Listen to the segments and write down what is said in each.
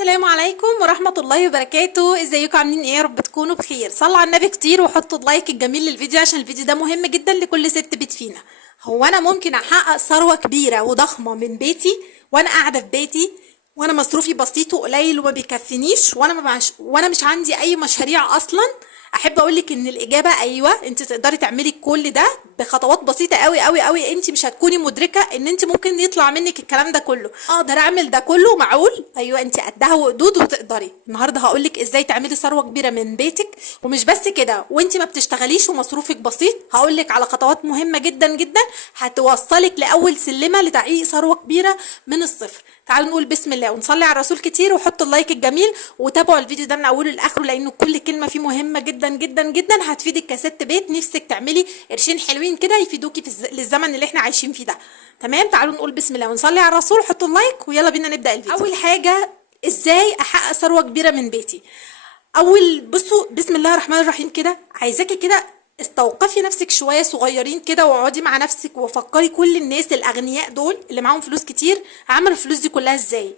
السلام عليكم ورحمة الله وبركاته. ازيكم عاملين ايه؟ يا رب تكونوا بخير. صلوا على النبي كتير وحطوا اللايك الجميل للفيديو عشان الفيديو ده مهم جدا لكل ست بيت فينا. هو انا ممكن احقق ثروة كبيرة وضخمة من بيتي وانا قاعدة في بيتي وانا مصروفي بسيط وقليل وما بيكفينيش وانا مش عندي اي مشاريع اصلا؟ احب اقولك ان الاجابه ايوه، انت تقدري تعملي كل ده بخطوات بسيطه قوي قوي قوي. انت مش هتكوني مدركه ان انت ممكن يطلع منك الكلام ده كله. اقدر اعمل ده كله؟ معقول؟ ايوه انت قدها وقدود وتقدري. النهارده هقولك ازاي تعملي ثروه كبيره من بيتك، ومش بس كده وانت ما بتشتغليش ومصروفك بسيط. هقولك على خطوات مهمه جدا جدا هتوصلك لاول سلمه لتحقيق ثروه كبيره من الصفر. تعالوا نقول بسم الله ونصلي على الرسول كتير وحطوا اللايك الجميل وتابعوا الفيديو ده من اوله لاخره، لانه كل كلمه فيه مهمه جدا جدا جدا هتفيدك كست بيت نفسك تعملي قرشين حلوين كده يفيدوكي للزمن اللي احنا عايشين فيه ده. تمام، تعالوا نقول بسم الله ونصلي على الرسول، حطوا اللايك ويلا بينا نبدا الفيديو. اول حاجه ازاي احقق ثروه كبيره من بيتي؟ بصوا بسم الله الرحمن الرحيم كده، عايزاكي كده استوقفي نفسك شويه صغيرين كده واقعدي مع نفسك وفكري كل الناس الاغنياء دول اللي معاهم فلوس كتير عملوا الفلوس دي كلها ازاي.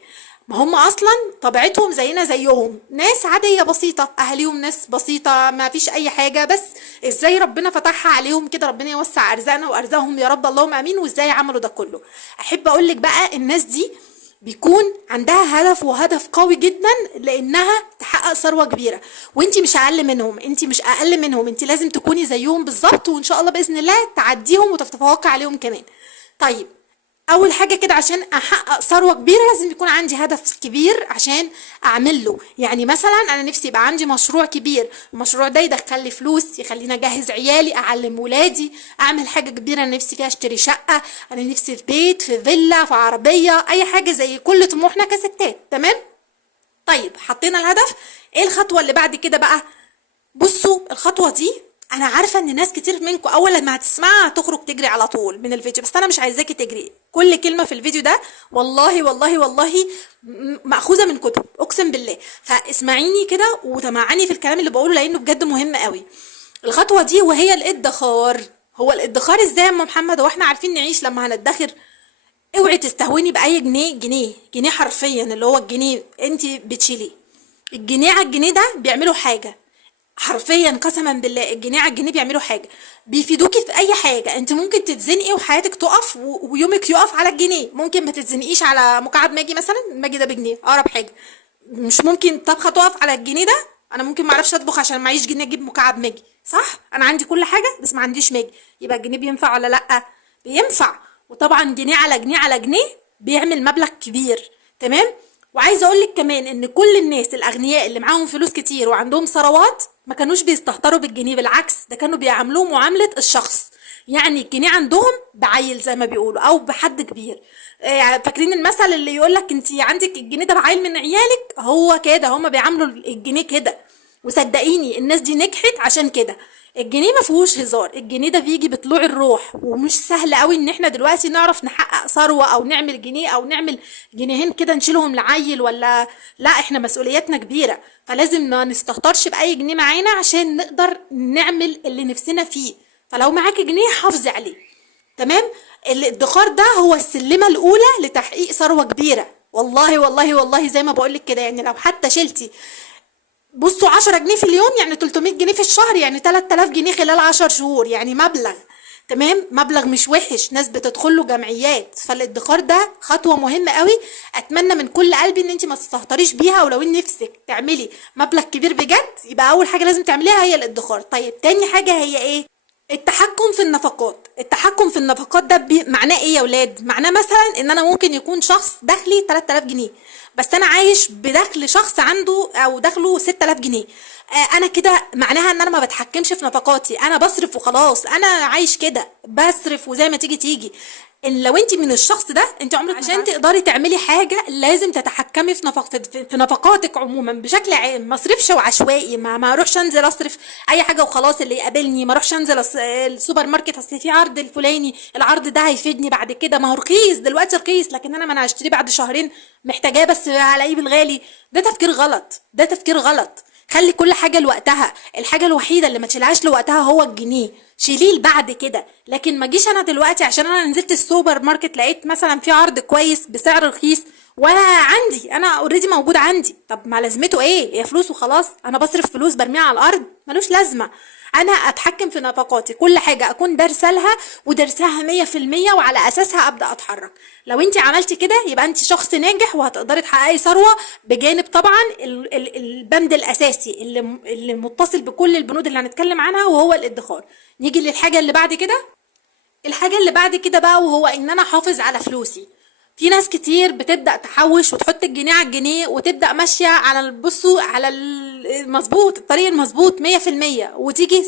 ما هم اصلا طبيعتهم زينا زيهم، ناس عاديه بسيطه، اهاليهم ناس بسيطه ما فيش اي حاجه، بس ازاي ربنا فتحها عليهم كده. ربنا يوسع ارزاقنا وارزاقهم يا رب، اللهم امين. وازاي عملوا ده كله؟ احب اقول لك بقى الناس دي بيكون عندها هدف، وهدف قوي جدا لانها تحقق ثروه كبيره، وانت مش اقل منهم، انت مش اقل منهم، انت لازم تكوني زيهم بالظبط، وان شاء الله باذن الله تعديهم وتتفوقي عليهم كمان. طيب اول حاجه كده عشان احقق ثروه كبيره لازم يكون عندي هدف كبير عشان اعمل له. يعني مثلا انا نفسي يبقى عندي مشروع كبير، المشروع ده يدخل لي فلوس، يخليني اجهز عيالي، اعلم ولادي، اعمل حاجه كبيره. انا نفسي فيها اشتري شقه، انا نفسي في بيت، في فيلا، في عربيه، اي حاجه زي كل طموحنا كستات. تمام، طيب حطينا الهدف، ايه الخطوه اللي بعد كده بقى؟ بصوا الخطوه دي انا عارفه ان ناس كتير منكم اول لما هتسمعها هتخرج تجري على طول من الفيديو، بس انا مش عايزاكي تجري. كل كلمه في الفيديو ده والله والله والله ماخوذه من كتب، اقسم بالله. فاسمعيني كده وتمعني في الكلام اللي بقوله لانه بجد مهم قوي. الخطوه دي وهي الادخار. هو الادخار ازاي يا ام محمد؟ هو احنا عارفين نعيش لما هندخر؟ اوعي تستهوني باي جنيه. جنيه حرفيا اللي هو الجنيه انت بتشيليه. الجنيه على الجنيه ده بيعملوا حاجه، حرفيا قسما بالله الجنيه على الجنيه بيعملوا حاجه، بيفيدوكي في اي حاجه. انت ممكن تتزنقي وحياتك تقف ويومك يقف على الجنيه، ممكن ما تتزنقيش على مكعب ماجي مثلا، الماجي ده بجنيه اقرب حاجه. مش ممكن طبخه تقف على الجنيه ده؟ انا ممكن ما اعرفش اطبخ عشان معيش جنيه اجيب مكعب ماجي، صح؟ انا عندي كل حاجه بس ما عنديش ماجي، يبقى الجنيه بينفع ولا لا؟ بينفع. وطبعا جنيه على جنيه على جنيه بيعمل مبلغ كبير. تمام، وعايزه اقول لك كمان ان كل الناس الاغنياء اللي معاهم فلوس كتير وعندهم ثروات ما كانوش بيستهتروا بالجنيه، بالعكس ده كانوا بيعاملوه معامله الشخص. يعني الجنيه عندهم بعيل زي ما بيقولوا او بحد كبير. فاكرين المثل اللي يقول لك انت عندك الجنيه ده بعيل من عيالك؟ هو كده هما بيعاملوا الجنيه كده. وصدقيني الناس دي نجحت عشان كده. الجنيه ما فيهوش هزار، الجنيه ده بيجي بطلوع الروح، ومش سهل قوي ان احنا دلوقتي نعرف نحقق ثروه او نعمل جنيه او نعمل جنيهين كده نشيلهم لعيل ولا لا. احنا مسؤولياتنا كبيره، فلازم ما نستهترش باي جنيه معانا عشان نقدر نعمل اللي نفسنا فيه. فلو معاكي جنيه حافظي عليه. تمام، الادخار ده هو السلمه الاولى لتحقيق ثروه كبيره. والله والله والله زي ما بقولك كده، يعني لو حتى شلتي بصوا 10 جنيه في اليوم يعني 300 جنيه في الشهر، يعني 3000 جنيه خلال 10 شهور، يعني مبلغ. تمام، مبلغ مش وحش، ناس بتدخل له جمعيات. فالادخار ده خطوه مهمه قوي، اتمنى من كل قلبي ان انت ما تستهتريش بيها. ولو ان نفسك تعملي مبلغ كبير بجد يبقى اول حاجه لازم تعمليها هي الادخار. طيب تاني حاجه هي ايه؟ التحكم في النفقات. التحكم في النفقات ده معناه ايه يا ولاد؟ معناه مثلا ان انا ممكن يكون شخص دخلي 3000 جنيه بس انا عايش بدخل شخص عنده او دخله 6000 جنيه. انا كده معناها ان انا ما بتحكمش في نفقاتي، انا بصرف وخلاص، انا عايش كده بصرف وزي ما تيجي تيجي. ان لو انت من الشخص ده انت عمرك عشان تقدري تعملي حاجه لازم تتحكمي في نفقاتك عموما بشكل عام. ما اصرفش وعشوائي، ما اروحش انزل اصرف اي حاجه وخلاص اللي يقابلني، ما اروحش انزل السوبر ماركت اصل في عرض الفلاني، العرض ده هيفيدني بعد كده، ما هو رخيص دلوقتي رخيص لكن انا ما انا هشتريه بعد شهرين محتاجاه بس هلاقيه بالغالي. ده تفكير غلط، ده تفكير غلط. خلي كل حاجه لوقتها. الحاجه الوحيده اللي ما تشيلهاش لوقتها هو الجنيه، شيليه بعد كده. لكن ما جيش انا دلوقتي عشان انا نزلت السوبر ماركت لقيت مثلا في عرض كويس بسعر رخيص وعندي انا اوريدي موجود عندي. طب ما لازمته ايه؟ هي فلوس وخلاص، انا بصرف فلوس برميها على الارض؟ ملوش لازمه. انا اتحكم في نفقاتي، كل حاجه اكون دارسه لها ودرسها 100%، وعلى اساسها ابدا اتحرك. لو انت عملتي كده يبقى انت شخص ناجح، وهتقدري تحققي ثروه، بجانب طبعا البند الاساسي اللي متصل بكل البنود اللي هنتكلم عنها، وهو الادخار. نيجي للحاجه اللي بعد كده. الحاجة اللي بعد كده بقى وهو ان انا احافظ على فلوسي. في ناس كتير بتبدأ تحوش وتحط الجنيه على الجنيه، وتبدأ ماشية على بصوا على المظبوط، الطريق المظبوط 100%، وتيجي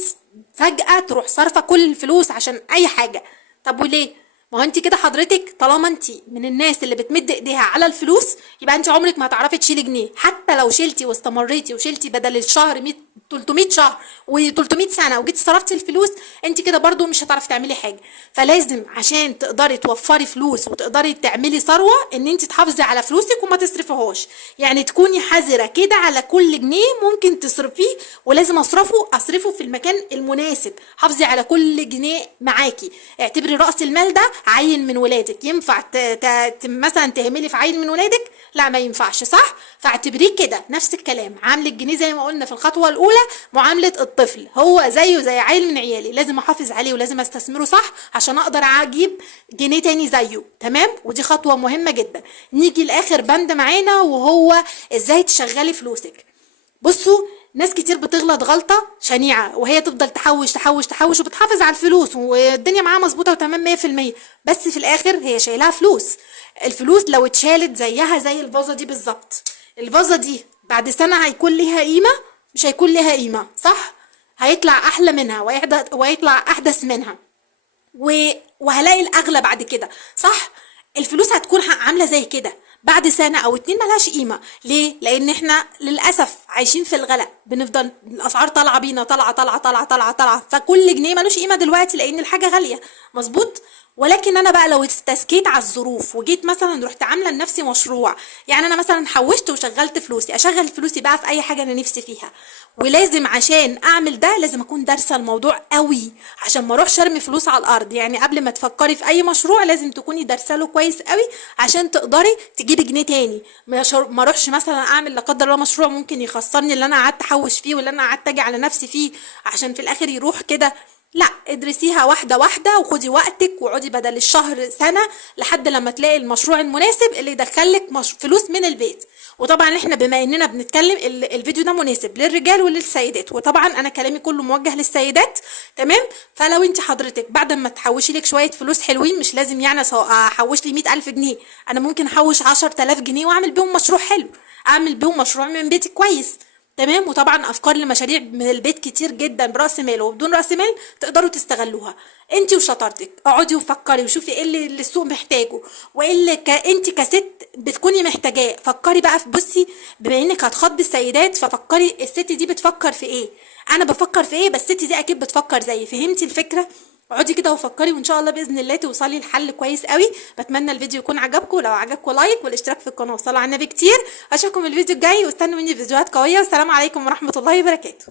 فجأة تروح صارفة كل الفلوس عشان اي حاجة. طب وليه؟ ما هو انت كده حضرتك، طالما انت من الناس اللي بتمد ايديها على الفلوس، يبقى انت عمرك ما هتعرفي تشيلي جنيه. حتى لو شلتي واستمريتي وشلتي بدل الشهر 100 300 شهر و300 سنه وجيتي صرفتي الفلوس، انت كده برضو مش هتعرفي تعملي حاجه. فلازم عشان تقدري توفري فلوس وتقدري تعملي ثروه، ان انت تحافظي على فلوسك وما تصرفيهاش. يعني تكوني حذره كده على كل جنيه ممكن تصرفيه، ولازم اصرفه في المكان المناسب. حافظي على كل جنيه معاكي. اعتبري راس المال ده عيل من ولادك. ينفع مثلا تهملي في عيل من ولادك؟ لا ما ينفعش، صح؟ فاعتبريه كده. نفس الكلام، عامل الجنيه زي ما قلنا في الخطوه الاولى معامله الطفل، هو زيه زي عيل من عيالي، لازم احافظ عليه ولازم استثمره صح عشان اقدر اجيب جنيه تاني زيه. تمام؟ ودي خطوه مهمه جدا. نيجي لاخر بند معانا، وهو ازاي تشغلي فلوسك. بصوا، ناس كتير بتغلط غلطة شنيعة، وهي تفضل تحوش تحوش تحوش وبتحافظ على الفلوس والدنيا معاها مظبوطة وتمام 100%، بس في الآخر هي شايلها فلوس. الفلوس لو اتشالت زيها زي الفازة دي بالظبط. الفازة دي بعد سنة هيكون ليها قيمة؟ مش هيكون ليها قيمة، صح؟ هيطلع أحلى منها ويطلع أحدث منها، وهلاقي الأغلى بعد كده، صح؟ الفلوس هتكون عاملة زي كده بعد سنة أو اتنين ملهاش قيمة. ليه؟ لأن احنا للأسف عايشين في الغلاء، بنفضل الأسعار طالعة بينا، طالعة طالعة طالعة طالعة طالعة، فكل جنيه ملوش قيمة دلوقتي لأن الحاجة غالية. مظبوط؟ ولكن انا بقى لو استسكيت على الظروف وجيت مثلا رحت عامله لنفسي مشروع، يعني انا مثلا حوشت وشغلت فلوسي، اشغل فلوسي بقى في اي حاجه انا نفسي فيها. ولازم عشان اعمل ده لازم اكون دارسه الموضوع قوي، عشان ما اروحش ارمي فلوس على الارض. يعني قبل ما تفكري في اي مشروع لازم تكوني دارسه له كويس قوي عشان تقدري تجيبي جنيه تاني. ما اروحش مثلا اعمل لا قدر الله مشروع ممكن يخسرني اللي انا قعدت احوش فيه واللي انا قعدت اجي على نفسي فيه، عشان في الاخر يروح كده. لا، ادرسيها واحدة واحدة وخدي وقتك، وقعدي بدل الشهر سنة لحد لما تلاقي المشروع المناسب اللي يدخلك فلوس من البيت. وطبعا احنا بما اننا بنتكلم الفيديو ده مناسب للرجال وللسيدات، وطبعا انا كلامي كله موجه للسيدات. تمام؟ فلو انت حضرتك بعد ما تحوشي لك شوية فلوس حلوين، مش لازم يعني احوش لي 100,000 جنيه، انا ممكن احوش 10,000 جنيه واعمل بيهم مشروع حلو، اعمل بيهم مشروع من بيتي كويس. تمام؟ وطبعا افكار لمشاريع من البيت كتير جدا براس مال وبدون راس مال تقدروا تستغلوها. انت وشطارتك اقعدي وفكري وشوفي ايه اللي السوق محتاجه، وايه اللي انت كست بتكوني محتاجاه. فكري بقى بصي، بما انك هتخاطبي السيدات ففكري الست دي بتفكر في ايه، انا بفكر في ايه، بس الست دي اكيد بتفكر زيي. فهمتي الفكره؟ اقعدي كده وفكري، وان شاء الله باذن الله توصلي لحل كويس قوي. بتمنى الفيديو يكون عجبكم، لو عجبكم لايك والاشتراك في القناه وصلوا على النبي كتير. اشوفكم الفيديو الجاي، واستنوا مني فيديوهات قويه. والسلام عليكم ورحمه الله وبركاته.